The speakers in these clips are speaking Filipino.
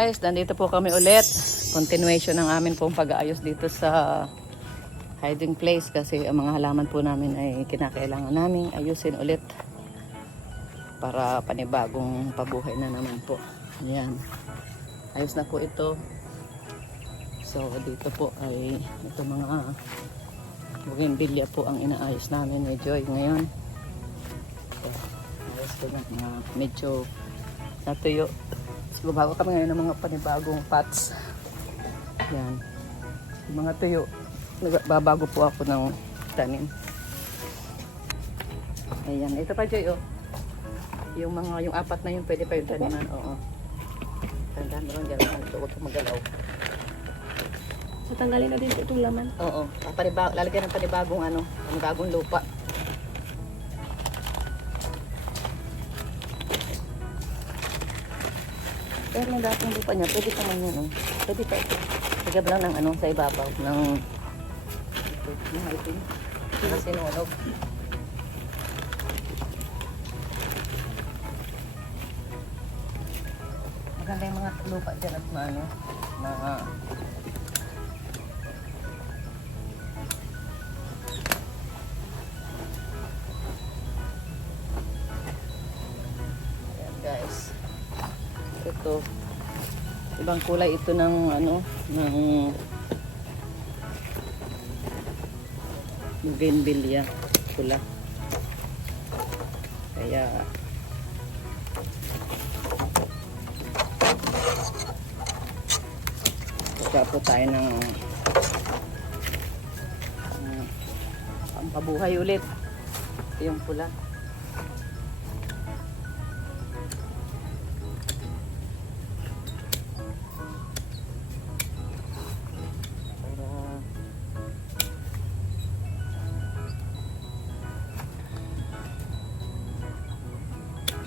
Guys, nandito po kami ulit. Continuation ng amin pong pag-aayos dito sa hiding place kasi ang mga halaman po namin ay kinakailangan namin ayusin ulit para panibagong pabuhay na naman po. Ayan. Ayos na po ito. So dito po ay ito mga bougainvillea po ang inaayos namin ni Joy ngayon. So, ayos ko na medyo natuyo. Babago kami ngayon ng mga panibagong pots. Yan. Yung mga tuyo. Babago po ako ng tanim. Ayan. Ito pa, Joy, oh. Yung apat na yun, pwede pa yung taniman. Oo. Tandaan mo lang dyan. Ito magalaw. So, tanggalin na din itong laman. Oo. Lalagyan ng panibagong panibagong lupa. Pero yung dating lupa niya, pwede pa man yan, oh. Pwede pa ito. Lagyan lang ng sa ibabaw ng ito, yung itim. Na sinunog. Maganda yung mga lupa dyan at ayan, guys. Ito ibang kulay ito ng ng bougainvillea pula, kaya saka po tayo ng pampabuhay ulit. Ito yung pula.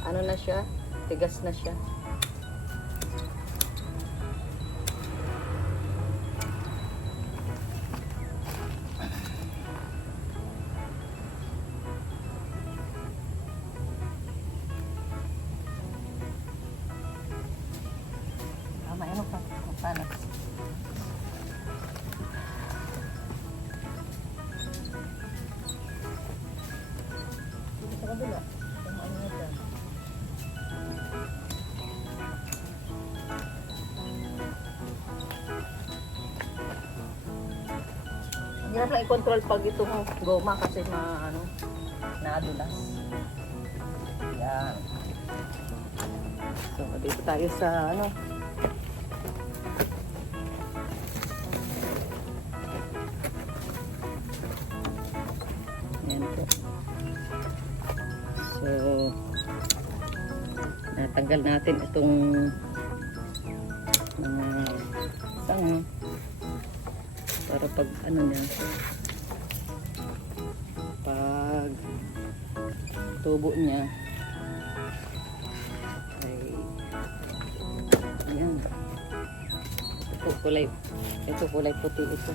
Ano na siya? Tigas na siya. May ano pa? Paano? Dito sa kabila. Yung ano na dyan. Hirap lang i-control pag itong goma kasi naadulas. Yan. So, dito tayo sa yan po. So, natanggal natin itong mga sanga para pag niya, pag tubo niya ay ayan, ito kulay puti ito.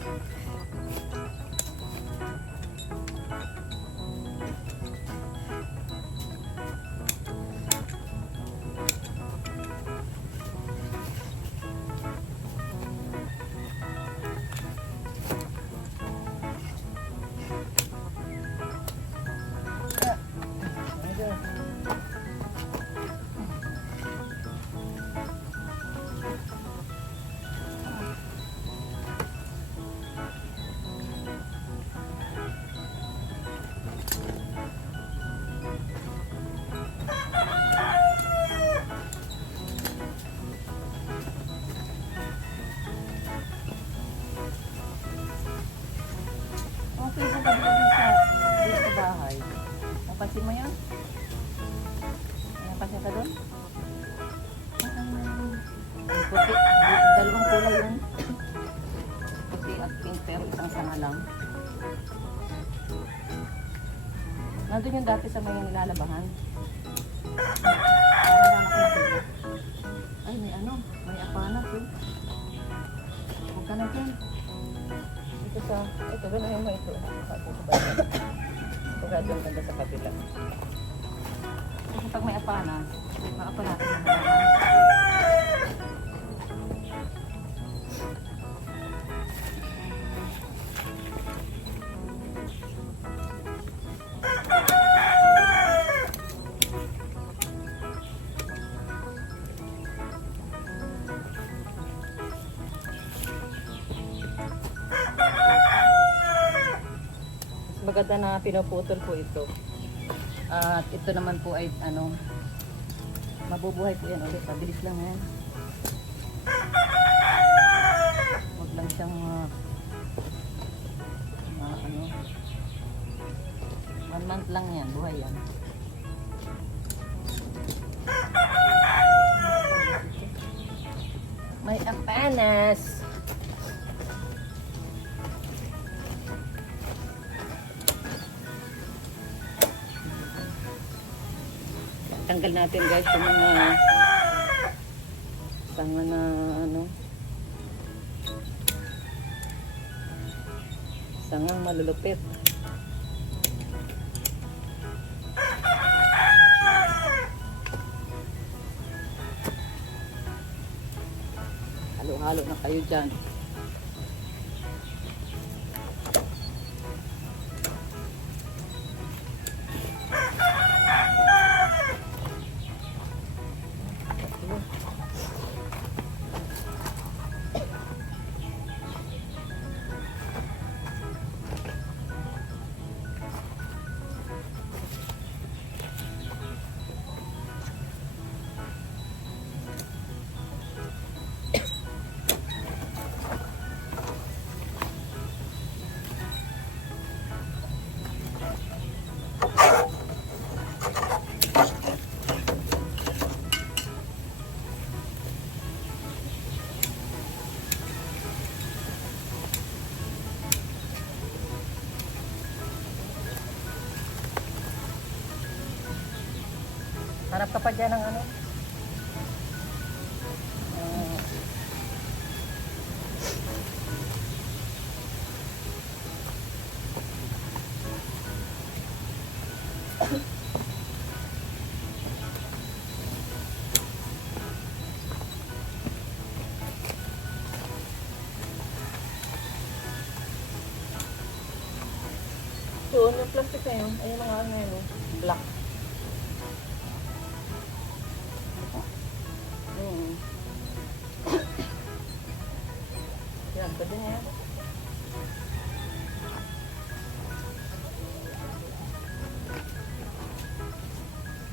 Okay, sa kabila dito sa bahay. Napansin mo yan? Napansin ka doon? Puti. Dalawang kulay yun. Puti at pink pero isang sanga lang. Nandun yung dati sa may nilalabahan. Ay, may may apanat eh. Huwag ka na dyan. Ito gano'n mo ito. Pagka doon ganda sa kabila. Kasi pag may apana, maapanat na naman. maganda na pinuputol po ito. At ito naman po ay ano, mabubuhay po yan ulit. Mabilis lang yan. Huwag lang siyang ano, 1 month lang yan, buhay yan. May apanas. Tanggal natin guys yung mga sanga na ano, sangang malulupit. Halo-halo na kayo dyan. Hanap ka pa dyan ng ano? Doon, yung plastic na yun. Ay, yung mga ano yun. Black. Yan, pwede na yan.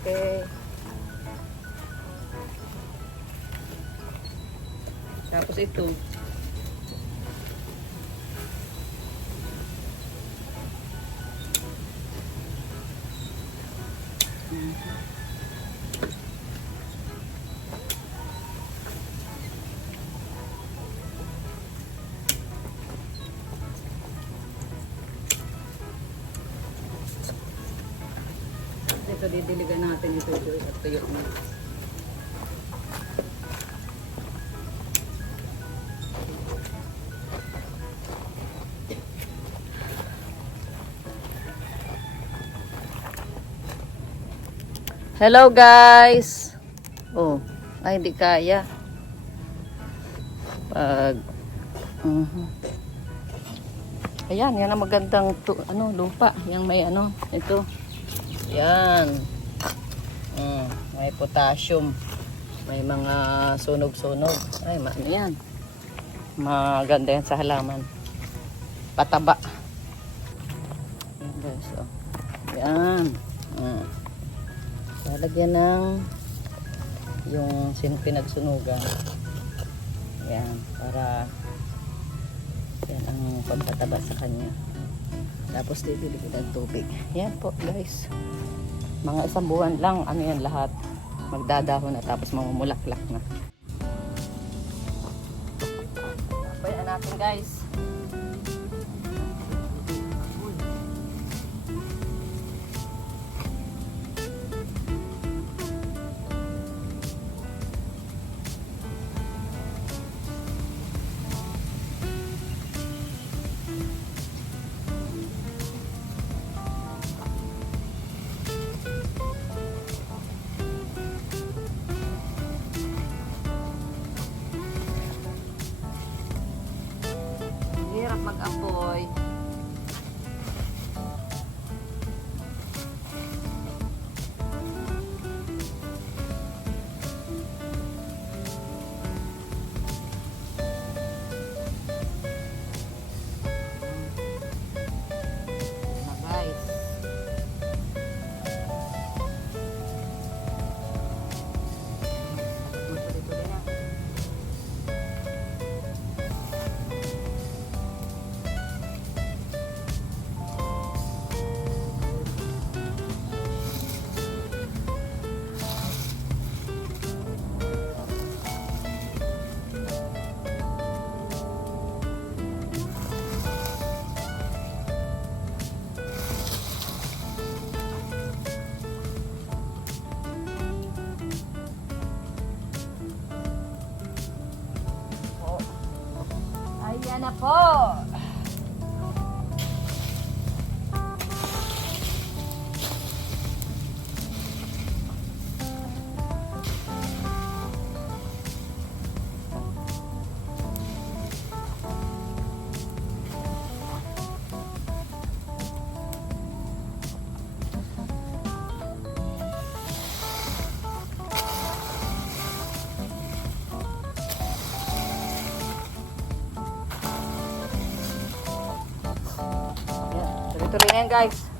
Okay. Tapos ito. Ito, didiligan natin ito at tuyo na. Hello guys! Oh, ay hindi kaya. Pag ayan, yan ang magandang ano, lupa. Yang may ano, ito. Yan. May potassium. May mga sunog-sunog. Ay, ano yan. Maganda yan sa halaman. Pataba. Yan guys. Oh. Yan. Lalagyan ng yung pinagsunugan. Yan. Para yan ang pampataba sa kanya. Tapos didiligid ang tubig. Yan po guys. Mga 1 buwan lang, ano yan lahat. Magdadahon na tapos mamumulaklak na. Bayan natin guys. Hirap mag-apoy. Na guys. Ayan na po. Tuloy-tuloy na yan guys.